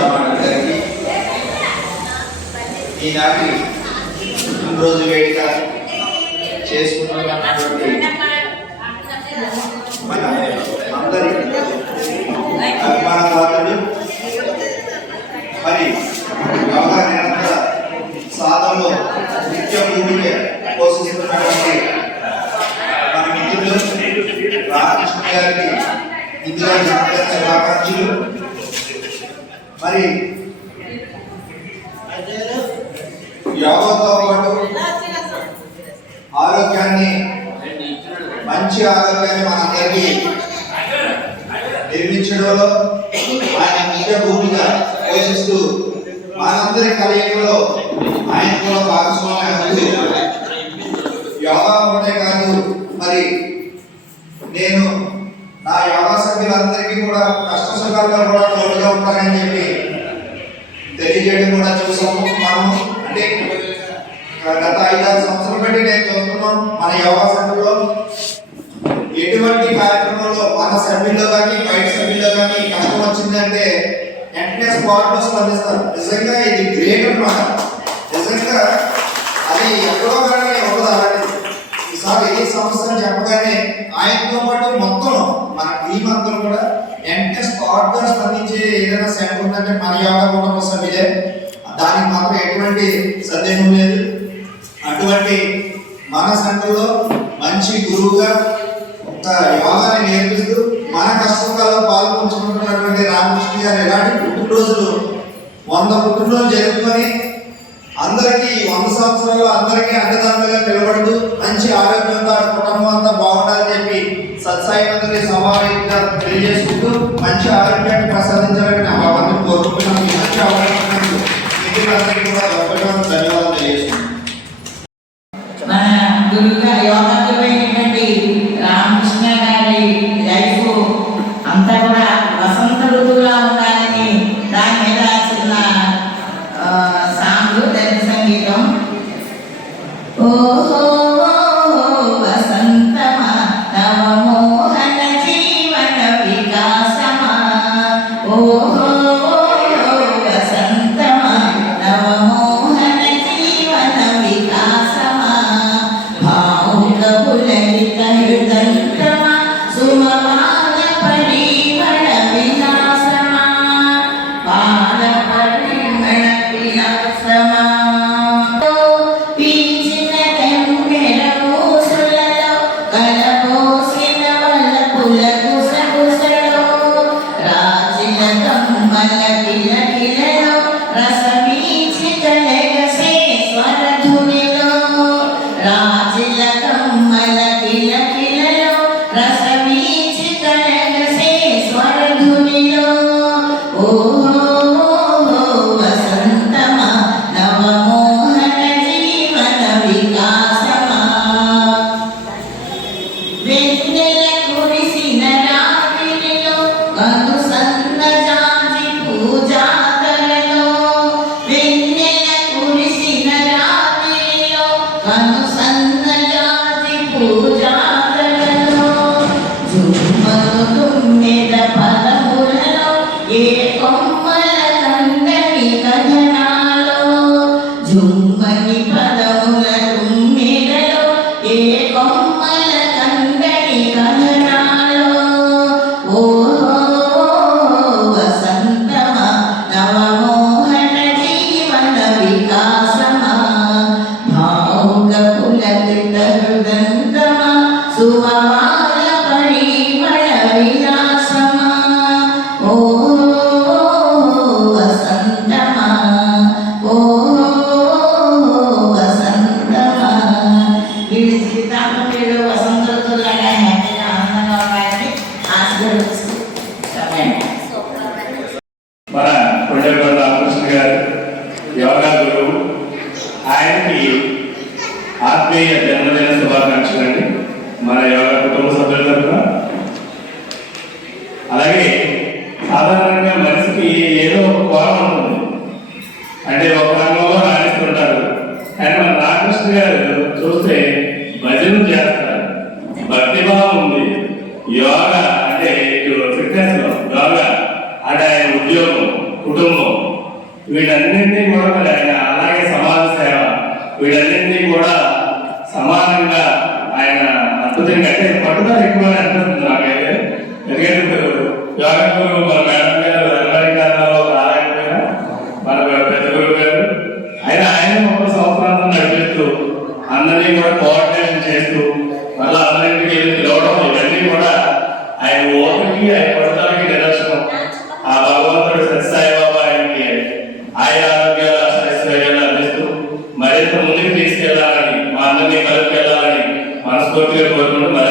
గారికి ఈనాటి రోజు వేడుక చేసుకున్నటువంటి మన అందరి అభిమానదారులు మరి యోగా నిరంతర సాధనలో నిత్య భూమిక పోషిస్తున్నటువంటి మన మిత్రులు రామకృష్ణ గారికి ఇందిరా శుభాకాంక్షలు. మరి యోగాతో పాటు ఆరోగ్యాన్ని మంచి ఆరోగ్యాన్ని మనందరికీ నిర్మించడంలో ఆయన నిజ భూమిక పోషిస్తూ మనందరి కలయికలో ఆయన కూడా భాగస్వామ్యం. యోగా ఒకటే కాదు, మరి నేను నా యోగా సభ్యులందరికీ కూడా కష్ట సుఖాల్లో కూడా తోడుగా ఉంటానని చెప్పి తెలియజేయడం కూడా చూసాము. మనము అంటే గత 5-6 సంవత్సరాలు బట్టి నేను చూస్తున్నాం మన యోగా సెంటర్లో ఎటువంటి కార్యక్రమంలో మన సభ్యుల్లో కానీ బయట సభ్యుల్లో కానీ కష్టం వచ్చిందంటే వెంటనే స్పాట్ లో స్పందిస్తారు. నిజంగా ఇది గ్రేట్ అన్నమాట. నిజంగా అది ఎక్కడో కానీ ఉండదు. అలాంటి ఈసారి ఏ సమస్య అని చెప్పగానే ఆయనతో పాటు మొత్తం మన టీం అందరూ కూడా వెంటనే స్పాట్ గా స్పందించే ఏదైనా సెంటర్ ఉందంటే మన యోగా కుటుంబ సభ్యులే. దానికి మాత్రం ఎటువంటి సందేహం లేదు. అటువంటి మన సెంటర్లో మంచి గురువుగా ఒక యోగాని నేర్పిస్తూ మన కష్టకాల్లో పాల్పంచుకుంటున్నటువంటి రామకృష్ణ గారు ఎలాంటి పుట్టినరోజులు 100 పుట్టినరోజులు జరుపుకొని అందరికీ 100 సంవత్సరాలు అందరికీ అన్నదాతలుగా నిలబడుతూ మంచి ఆరోగ్యంతో కుటుంబం అంతా బాగుండాలని చెప్పి సత్సాయిని సమావేశంగా తెలియజేసుకుంటూ మంచి ఆరోగ్యాన్ని ప్రసాదించాలని నా భావాన్ని కోరుకుంటున్నాను. ఈ మంచి అవకాశాన్ని మిత్రులందరికీ కూడా గొప్పగా ధన్యవాదాలు తెలియజేస్తున్నాను. మన గురువుగా యోగా గురువైనటువంటి రామకృష్ణ గారి లైఫ్ అంతా కూడా వసంత ఋతువులా ఉండాలని దాని మీద చిన్న సాంగ్ తెలుగు సంగీతం. ఓహో వసంతమా నవమోహన జీవన వికాసమా, ఓహో వసంతమా నవమోహన జీవన వికాసమా, భావుక పులకిత హృదంతమా సుమమాల పరిమళ విలాసమా, పాల పరిమళ విలాసమా, పీచిన తెమ్మెర మూసులలో కలబోసిన వలపుల గుసగుసలో, రాజిల కమ్మల కిలకిలలో రసమీచి కలగసే స్వరధునిలో, రాజిల కమ్మల కిలకిలలో రసమీచి కలగసే స్వరధునిలో, ఓహో వసంతమా నవమోహన జీవన వికాసమా, వెన్నెల కురిసిన రాత్రిలో కను సన్నజాజి పూజాతరలో, వెన్నెల కురిసిన రాత్రిలో కను సన్నజాజి పూజాతరలో, జుమ్మను తుమ్మెద పదములలో ఏ కొమ్మల కందని కథనాలో, జుమ్మని పదముల తుమ్మెదలో ఏ కొమ్మల కందని కథనాలో, ఓహో వసంతమా నవమోహన జీవన వికాసమా, భావుక పులకిత హృదంతమా సుమమాల పరిమళ విలాసమా, ఓహో వసంతమా, ఓహో వసంతమా. వీళ్ళ జీవితాంతం వీళ్ళు వసంత ఋతువులాగా హ్యాపీగా ఆనందంగా ఉన్నాయని ఆశీర్వదిస్తూ మన కొండగొండ రామకృష్ణ గారు యోగా గురువు, ఆయనకి ఆత్మీయ జన్మదిన శుభాకాంక్షలు అండి మన యోగా కుటుంబ సభ్యుల తరఫున. అలాగే సాధారణంగా మనిషికి ఏదో ఒక కోణం ఉంటుంది, అంటే ఒక రంగంలో రాణిస్తుంటారు. కానీ మన రామకృష్ణ గారు చూస్తే భజన చేస్తారు, భక్తిభావం ఉంది. యోగా అంటే ఇటు ఫిట్నెస్ లో యోగా అంటే ఆయన ఉద్యోగం, కుటుంబం వీటన్నింటినీ కూడా మరి ఆయన అలాగే సమాజ సేవ వీటన్నింటినీ కూడా సమానంగా ఆయన అద్భుతంగా అంటే పట్టుదల ఎక్కువ అనిపిస్తుంది నాకైతే. ఎందుకంటే ఇప్పుడు యోగా గురువు మన మేడం గారు అమెరికాలో రాలేకపోయినా మన పెద్ద గురువు గారు ఆయన 30 సంవత్సరాలు నడిపిస్తూ అందరినీ కూడా కోఆర్డినేషన్ చేస్తూ మళ్ళీ అందరింటికి వెళ్ళి పిలవడం ఇవన్నీ కూడా ఆయన ఓపికకి ఆయన పట్టుదలకి నిదర్శనం. ఆ భగవంతుడు సత్యసాయిబాబా ఆయనకి ఆయన ఆరోగ్యాలు అష్టైశ్వర్యాలు అందిస్తూ మరింత ముందుకు తీసుకెళ్లాలని మా అందరినీ కలుపుకెళ్లాలని మనస్ఫూర్తిగా కోరుకుంటూ మరి